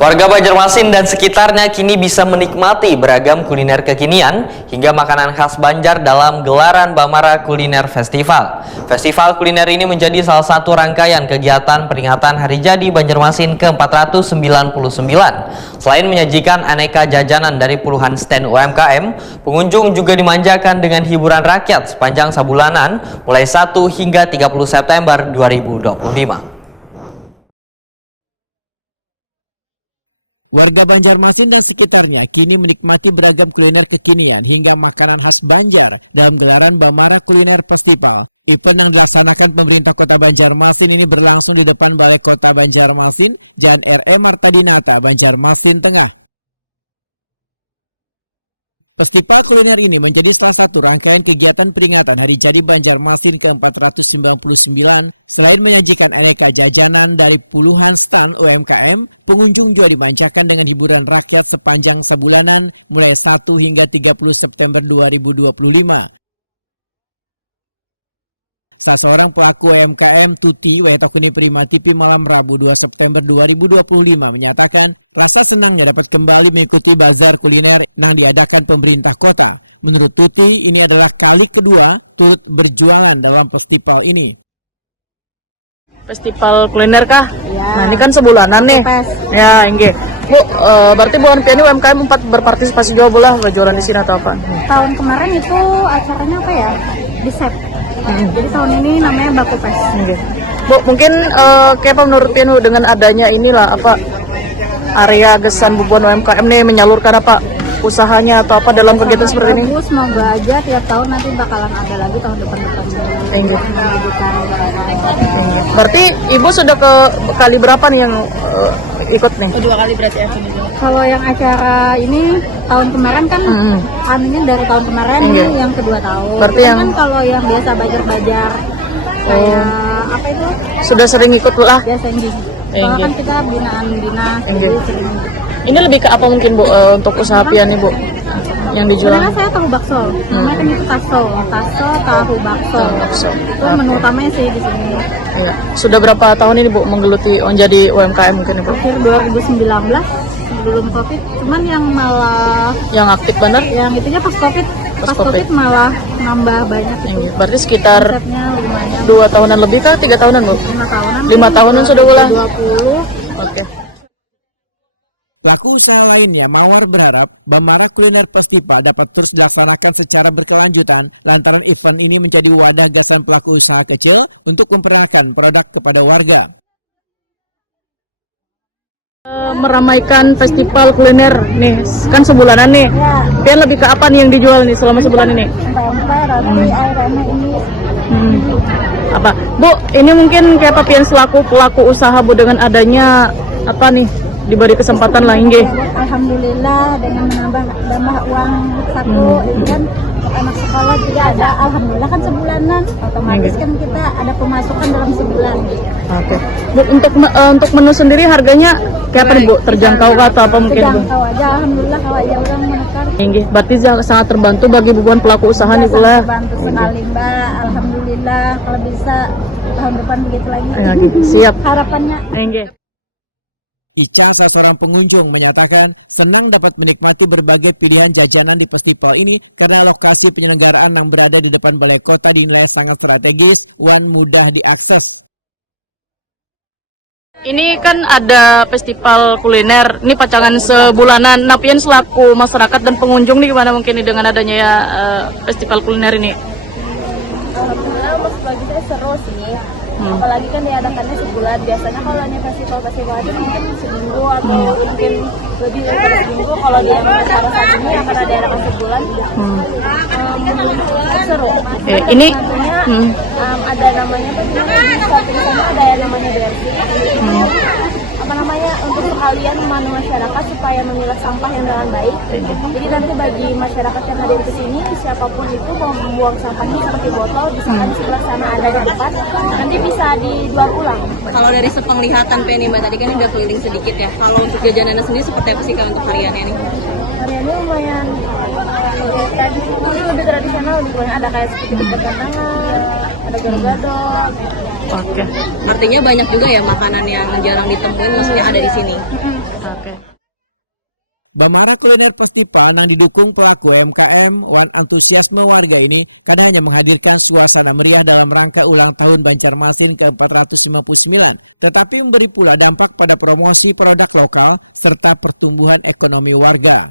Warga Banjarmasin dan sekitarnya kini bisa menikmati beragam kuliner kekinian hingga makanan khas Banjar dalam gelaran Bamara Kuliner Festival. Festival kuliner ini menjadi salah satu rangkaian kegiatan peringatan Hari Jadi Banjarmasin ke-499. Selain menyajikan aneka jajanan dari puluhan stand UMKM, pengunjung juga dimanjakan dengan hiburan rakyat sepanjang sabulanan mulai 1 hingga 30 September 2025. Warga Banjarmasin dan sekitarnya kini menikmati beragam kuliner kekinian hingga makanan khas Banjar dalam gelaran Bamara Kuliner Festival. Event yang dilaksanakan pemerintah Kota Banjarmasin ini berlangsung di depan Balai Kota Banjarmasin, Jalan R.E. Martodinata, Banjarmasin Tengah. Festival kuliner ini menjadi salah satu rangkaian kegiatan peringatan Hari Jadi Banjarmasin ke-499. Selain menyajikan aneka jajanan dari puluhan stand UMKM, pengunjung juga dimanjakan dengan hiburan rakyat sepanjang sebulanan mulai 1 hingga 30 September 2025. Salah seorang pelaku UMKM Titi Waitakuni Prima Titi malam Rabu 2 September 2025 menyatakan rasa senangnya dapat kembali mengikuti bazar kuliner yang diadakan pemerintah kota. Menurut Titi, ini adalah kali kedua turut berjualan dalam festival ini. Festival kuliner kah? Ya. Nah ini kan sebulanan nih. Ya, enggak. Bu, berarti Bu Anpiani UMKM 4 berpartisipasi juga boleh berjualan di sini atau apa? Tahun kemarin itu acaranya apa ya? Di set. Jadi tahun ini namanya Baku Pes. Bu, mungkin kayak apa menurut Pianu dengan adanya inilah apa area Gesan Bubuan UMKM nih menyalurkan apa usahanya atau apa dalam kegiatan seperti ini? Bagus, semoga aja tiap tahun nanti bakalan ada lagi tahun depan-depan. Berarti Ibu sudah ke kali berapa nih yang ikut nih? Kedua kali berarti ya. Kalau yang acara ini tahun kemarin kan anunya dari tahun kemarin ini yang kedua tahun. Berarti yang kan kalau yang biasa bajar-bajar kayak apa itu? Sudah sering ikut lah. Biasa yang soalnya kan kita binaan dinas jadi sering. Ini lebih ke apa mungkin Bu untuk usaha Piani Bu yang dijual? Sebenarnya saya tahu bakso, namanya kan itu taso tahu bakso. Itu menu utamanya sih di sini. Iya. Sudah berapa tahun ini Bu menggeluti menjadi UMKM mungkin Bu? Akhir 2019 sebelum Covid, cuman yang malah yang aktif benar? Yang itunya pas Covid malah nambah banyak itu. Berarti sekitar konsepnya lumayan. 2 tahunan lebih kah? 3 tahunan Bu? 5 tahunan. 5 tahunan sudah ulang. 20. Oke. Pelaku usaha lainnya, Mawar berharap Bamara Kuliner Festival dapat terus dilaksanakan secara berkelanjutan lantaran event ini menjadi wadah gagasan pelaku usaha kecil untuk memperkenalkan produk kepada warga. Meramaikan festival kuliner nih, kan sebulanan nih. Pian lebih ke apa nih yang dijual nih selama sebulan ini? Apa? Bu, ini mungkin kayak apa Pian selaku pelaku usaha Bu dengan adanya apa nih? Diberi kesempatan lah Inge. Alhamdulillah dengan menambah uang satu itu kan anak sekolah juga ada. Alhamdulillah kan sebulanan otomatis kan kita ada pemasukan dalam sebulan. Oke. Bu, untuk menu sendiri harganya kayak apa nih Bu? Terjangkau atau apa mungkin Bu? Terjangkau aja, alhamdulillah kalau aja orang menukar. Inge, berarti sangat terbantu bagi bubuan pelaku usaha nih pula. Terbantu sekali Mbak, alhamdulillah kalau bisa tahun depan begitu lagi. Siap. Harapannya. Inge. Ica, salah seorang pengunjung, menyatakan senang dapat menikmati berbagai pilihan jajanan di festival ini karena lokasi penyelenggaraan yang berada di depan balai kota dinilai sangat strategis dan mudah diakses. Ini kan ada festival kuliner, ini pacangan sebulanan. Nah, Pian selaku masyarakat dan pengunjung nih gimana mungkin nih dengan adanya ya festival kuliner ini? Alhamdulillah untuk bagi saya seru sih. Apalagi kan diadakannya sebulan. Biasanya kalau hanya festival aja mungkin seminggu atau mungkin lebih dari seminggu. Kalau di acara saat ini akan diadakan sebulan. Seru. Ini ada namanya di samping sana ada yang namanya BRC. Apa namanya untuk sekalian memandu masyarakat supaya memilah sampah yang dengan baik. Jadi nanti bagi masyarakat yang hadir ke sini siapapun itu mau membuang sampahnya seperti botol bisa di sebelah sana ada di depan nanti bisa dijual ulang. Kalau dari sepenglihatan Penny Mbak tadi kan udah keliling sedikit ya. Kalau untuk jajanannya sendiri seperti apa sih Kak untuk hariannya nih? Hariannya lumayan lebih tradisional, lebih banyak ada kayak seperti tangan, ada gado-gado. Oke. Artinya banyak juga ya makanan yang jarang ditemuin, maksudnya ada di sini. Oke. Bamara Kuliner Festival yang didukung pelaku UMKM dan antusiasme warga ini kadang menghadirkan suasana meriah dalam rangka ulang tahun Banjarmasin ke-459, tetapi memberi pula dampak pada promosi produk lokal serta pertumbuhan ekonomi warga.